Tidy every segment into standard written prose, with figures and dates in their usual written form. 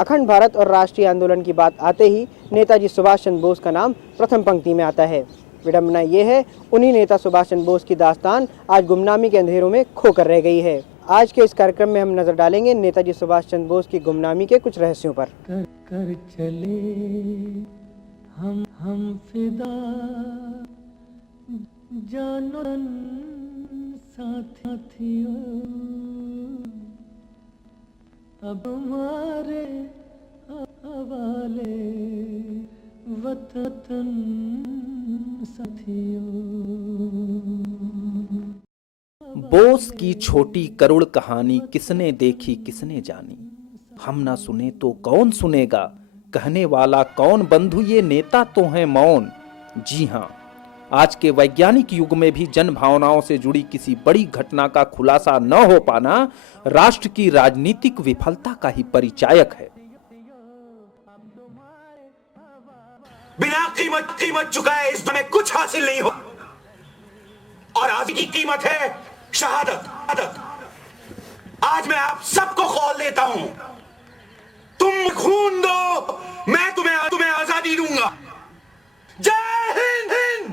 अखंड भारत और राष्ट्रीय आंदोलन की बात आते ही नेताजी सुभाष चंद्र बोस का नाम प्रथम पंक्ति में आता है। विडंबना ये है, उन्हीं नेता सुभाष चंद्र बोस की दास्तान आज गुमनामी के अंधेरों में खोकर रह गई है। आज के इस कार्यक्रम में हम नजर डालेंगे नेताजी सुभाष चंद्र बोस की गुमनामी के कुछ रहस्यों पर। कर चले हम फिदा जानन साथियों, अब हमारे हवाले वतन साथियों। बोस की छोटी करुण कहानी किसने देखी किसने जानी, हम ना सुने तो कौन सुनेगा, कहने वाला कौन बंधु ये नेता तो हैं मौन। जी हाँ, आज के वैज्ञानिक युग में भी जन भावनाओं से जुड़ी किसी बड़ी घटना का खुलासा न हो पाना राष्ट्र की राजनीतिक विफलता का ही परिचायक है। बिना कीमत चुकाए इस में कुछ हासिल नहीं हो, और आज की कीमत है शहादत। आज मैं आप सबको कॉल देता हूं, तुम खून दो, मैं तुम्हें आजादी दूंगा। जय हिंद,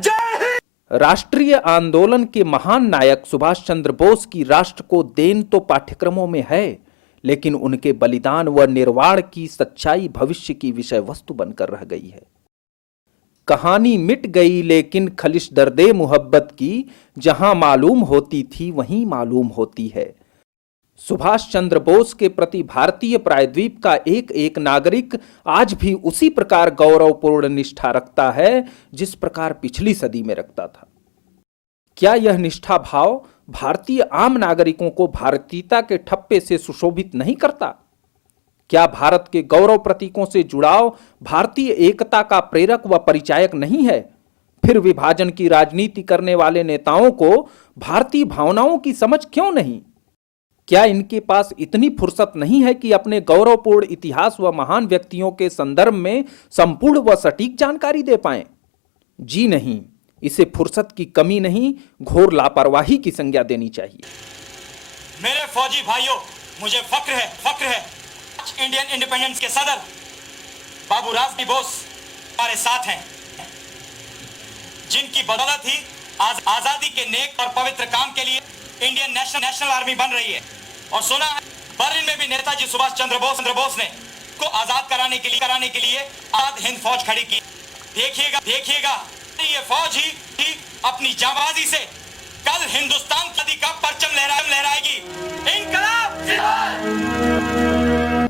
जय हिंद। राष्ट्रीय आंदोलन के महान नायक सुभाष चंद्र बोस की राष्ट्र को देन तो पाठ्यक्रमों में है, लेकिन उनके बलिदान व निर्वाण की सच्चाई भविष्य की विषय वस्तु बनकर रह गई है। कहानी मिट गई लेकिन खलिश दर्दे मोहब्बत की, जहां मालूम होती थी वहीं मालूम होती है। सुभाष चंद्र बोस के प्रति भारतीय प्रायद्वीप का एक एक नागरिक आज भी उसी प्रकार गौरवपूर्ण निष्ठा रखता है जिस प्रकार पिछली सदी में रखता था। क्या यह निष्ठा भाव भारतीय आम नागरिकों को भारतीयता के ठप्पे से सुशोभित नहीं करता? क्या भारत के गौरव प्रतीकों से जुड़ाव भारतीय एकता का प्रेरक व परिचायक नहीं है? फिर विभाजन की राजनीति करने वाले नेताओं को भारतीय भावनाओं की समझ क्यों नहीं? क्या इनके पास इतनी फुर्सत नहीं है कि अपने गौरवपूर्ण इतिहास व महान व्यक्तियों के संदर्भ में संपूर्ण व सटीक जानकारी दे पाएं? जी नहीं, इसे फुर्सत की कमी नहीं, घोर लापरवाही की संज्ञा देनी चाहिए। मेरे फौजी भाइयों, मुझे फक्र है इंडियन इंडिपेंडेंस के सदर बाबू राजबी बोस हमारे साथ हैं, जिनकी बदौलत ही आज आजादी के नेक और पवित्र काम के लिए इंडियन नेशनल आर्मी बन रही है। और सुना है बर्लिन में भी नेताजी सुभाष चंद्र बोस ने को आजाद कराने के लिए आजाद हिंद फौज खड़ी की। देखिएगा ये फौज ही अपनी जाबाजी से कल हिंदुस्तान का परचम लहराएगी। इनकलाब।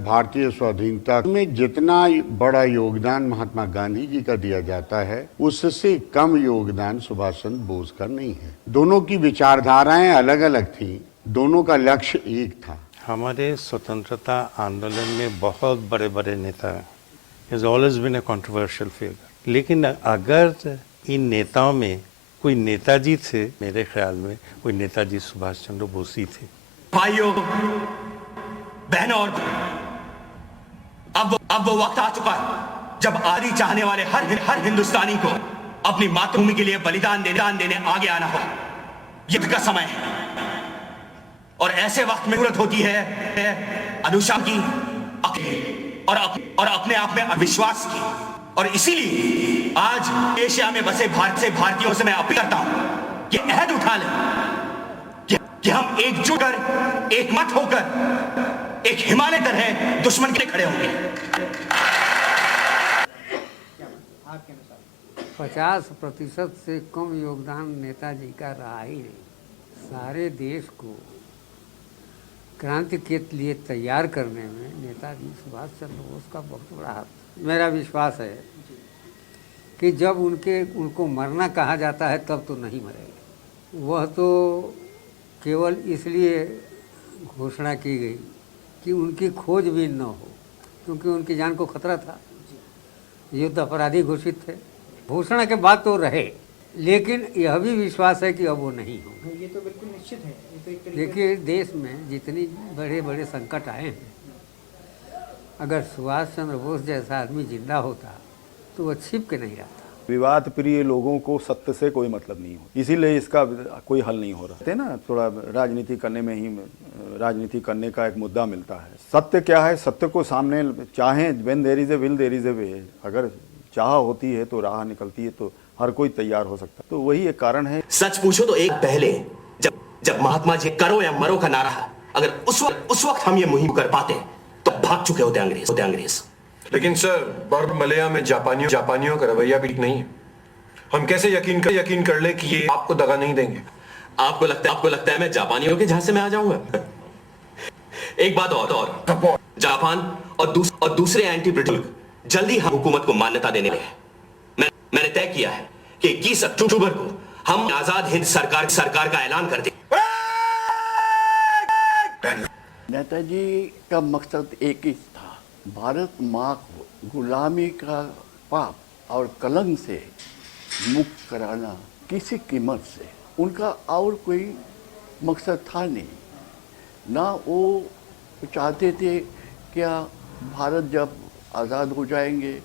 भारतीय स्वाधीनता में जितना बड़ा योगदान महात्मा गांधी जी का दिया जाता है, उससे कम योगदान सुभाष चंद्र बोस का नहीं है। दोनों की विचारधाराएं अलग अलग थी, दोनों का लक्ष्य एक था। हमारे स्वतंत्रता आंदोलन में बहुत बड़े बड़े नेता हैं, is always been a controversial figure. लेकिन अगर इन नेताओं में कोई नेताजी थे, मेरे ख्याल में कोई नेताजी सुभाष चंद्र बोस ही थे। भाइयों बहनों, और अब वो वक्त आ चुका है जब आदि चाहने वाले हर हिंदुस्तानी को अपनी मातृभूमि के लिए बलिदान देने आगे आना हो। युद्ध का समय है और ऐसे वक्त में जरूरत होती है अनुशासन की और अपने आप में विश्वास की। और इसीलिए आज एशिया में बसे भारतीयों से मैं अपील करता हूं कि अहद उठा लें कि हम एकजुट कर, एक मत होकर एक हिमालय तरह दुश्मन के खड़े होंगे। 50% से कम योगदान नेताजी का रहा ही नहीं। सारे देश को क्रांति के लिए तैयार करने में नेताजी सुभाष चंद्र बोस का बहुत बड़ा हाथ। मेरा विश्वास है कि जब उनको मरना कहा जाता है तब तो नहीं मरेगा। वह तो केवल इसलिए घोषणा की गई कि उनकी खोजबीन न हो, क्योंकि उनकी जान को खतरा था। युद्ध अपराधी घोषित थे। घोषणा के बाद तो रहे, लेकिन यह भी विश्वास है कि अब वो नहीं हो। ये तो बिल्कुल निश्चित है। देखिए, देश में जितनी बड़े बड़े संकट आए हैं, अगर सुभाष चंद्र बोस जैसा आदमी जिंदा होता तो वह छिप के नहीं रहता। विवाद प्रिय लोगों को सत्य से कोई मतलब नहीं हो, इसीलिए इसका कोई हल नहीं हो रहा है ना। थोड़ा राजनीति करने में ही राजनीति करने का एक मुद्दा मिलता है। सत्य क्या है, सत्य को सामने चाहें, when there is a will there is a way, अगर चाह होती है तो राह निकलती है, तो हर कोई तैयार हो सकता है। तो वही एक कारण है। सच पूछो तो एक पहले जब महात्मा जी करो या मरो का नारा, अगर उस वक्त हम ये मुहिम कर पाते तो भाग चुके होते अंग्रेज। लेकिन सर, मलया में जापानियों का रवैया भी नहीं है। हम कैसे यकीन कर ले कि ये आपको दगा नहीं देंगे? आपको लगता है मैं जापानियों के झांसे में आ जाऊंगा? एक बात और जापान और दूसरे एंटी ब्रिटिश जल्दी हम हुकूमत को मान्यता देने लगे। मैंने तय किया है कि 21 अक्टूबर को हम आजाद हिंद सरकार का ऐलान कर दें। नेताजी का मकसद एक ही था, भारत माँ को गुलामी का पाप और कलंक से मुक्त कराना किसी कीमत से। उनका और कोई मकसद था नहीं। ना वो चाहते थे क्या भारत जब आज़ाद हो जाएंगे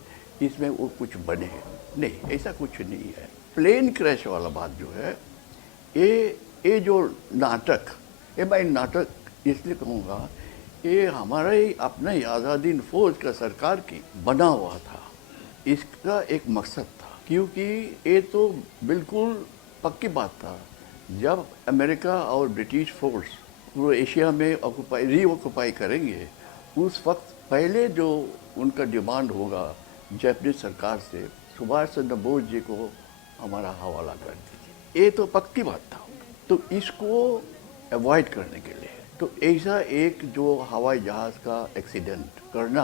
इसमें वो कुछ बने, नहीं, ऐसा कुछ नहीं है। प्लेन क्रैश वाला बात जो है, ये जो नाटक, ये मैं नाटक इसलिए कहूँगा, ये हमारा ही अपना ही आज़ादी फौज का सरकार की बना हुआ था। इसका एक मकसद था, क्योंकि ये तो बिल्कुल पक्की बात था, जब अमेरिका और ब्रिटिश फोर्स पूरे एशिया में रीऑक्युपाई करेंगे, उस वक्त पहले जो उनका डिमांड होगा जापानीज सरकार से, सुभाष चंद्र बोस जी को हमारा हवाला कर दीजिए। ये तो पक्की बात था। तो इसको अवॉइड करने के लिए तो ऐसा एक जो हवाई जहाज़ का एक्सीडेंट करना,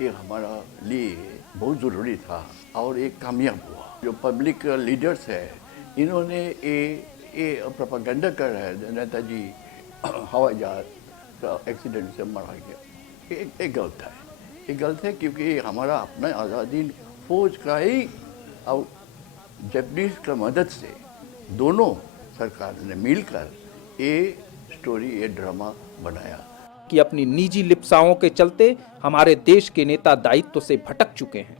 ये हमारा लिए बहुत ज़रूरी था और एक कामयाब हुआ। जो पब्लिक लीडर्स है, इन्होंने ये प्रोपेगेंडा कर रहे हैं नेताजी हवाई जहाज़ का एक्सीडेंट से मारा गया, ये गलत है। ये गलत है क्योंकि हमारा अपना आज़ादी फौज का ही और जापानीज का मदद से दोनों सरकार ने मिलकर ये स्टोरी, ये ड्रामा बनाया। कि अपनी निजी लिप्साओं के चलते हमारे देश के नेता दायित्व से भटक चुके हैं।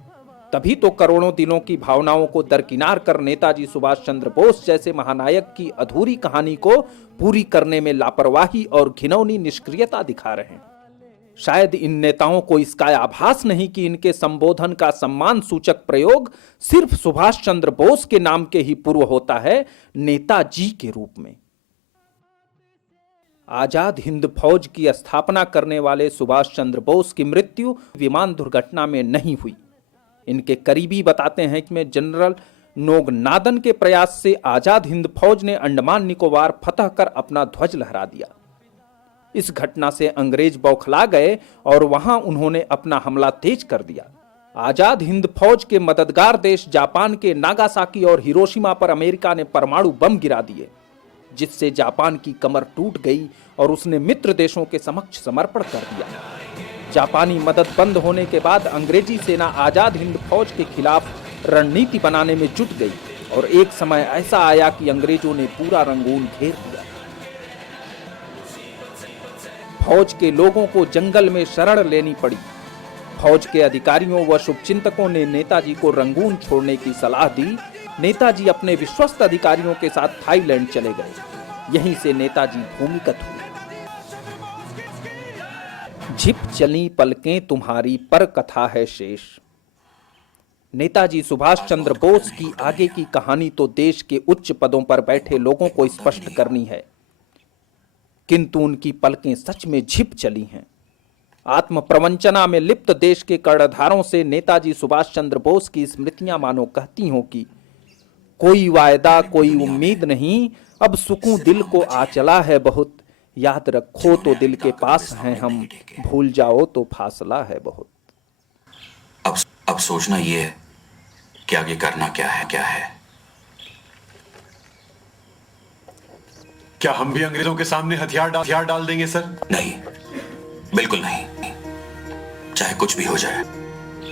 तभी तो करोड़ों दिलों की भावनाओं को दरकिनार कर नेताजी सुभाष चंद्र बोस जैसे महानायक की अधूरी कहानी को पूरी करने में लापरवाही और घिनौनी निष्क्रियता दिखा रहे हैं। शायद इन नेताओं को इसका आभास नहीं कि इनके संबोधन का सम्मान सूचक प्रयोग सिर्फ सुभाष चंद्र बोस के नाम के ही पूर्व होता है, नेताजी के रूप में। आजाद हिंद फौज की स्थापना करने वाले सुभाष चंद्र बोस की मृत्यु विमान दुर्घटना में नहीं हुई। इनके करीबी बताते हैं कि में जनरल नोगनादन के प्रयास से आजाद हिंद फौज ने अंडमान निकोबार फतह कर अपना ध्वज लहरा दिया। इस घटना से अंग्रेज बौखला गए और वहां उन्होंने अपना हमला तेज कर दिया। आजाद हिंद फौज के मददगार देश जापान के नागासाकी और हिरोशिमा पर अमेरिका ने परमाणु बम गिरा दिए, जिससे जापान की कमर टूट गई और उसने मित्र देशों के समक्ष समर्पण कर दिया। जापानी मदद बंद होने के बाद अंग्रेजी सेना आजाद हिंद फौज के खिलाफ रणनीति बनाने में जुट गई और एक समय ऐसा आया कि अंग्रेजों ने पूरा रंगून घेर दिया। फौज के लोगों को जंगल में शरण लेनी पड़ी। फौज के अधिकारियों व शुभचिंतकों ने नेताजी को रंगून छोड़ने की सलाह दी। नेताजी अपने विश्वस्त अधिकारियों के साथ थाईलैंड चले गए। यहीं से नेताजी भूमिगत हुए। झिप चली पलकें तुम्हारी पर कथा है शेष। नेताजी सुभाष चंद्र बोस की आगे की कहानी तो देश के उच्च पदों पर बैठे लोगों को स्पष्ट करनी है, किंतु उनकी पलकें सच में झिप चली हैं। आत्म प्रवंचना में लिप्त देश के कर्णधारों से नेताजी सुभाष चंद्र बोस की स्मृतियां मानो कहती हों कि कोई वायदा कोई उम्मीद नहीं, अब सुकून दिल को आ चला है बहुत, याद रखो तो दिल के पास हैं हम, भूल जाओ तो फासला है बहुत। अब सोचना ये है कि आगे करना क्या है। क्या हम भी अंग्रेजों के सामने हथियार डाल देंगे सर? नहीं, बिल्कुल नहीं। चाहे कुछ भी हो जाए,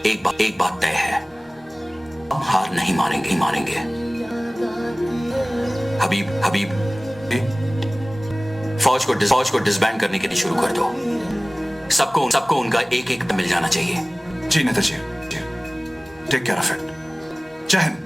एक बात तय है, हम हार नहीं मानेंगे। हबीब फौज को डिसबैंड करने के लिए शुरू कर दो। सबको उनका एक मिल जाना चाहिए। जी Netaji, take care of it. जय हिंद।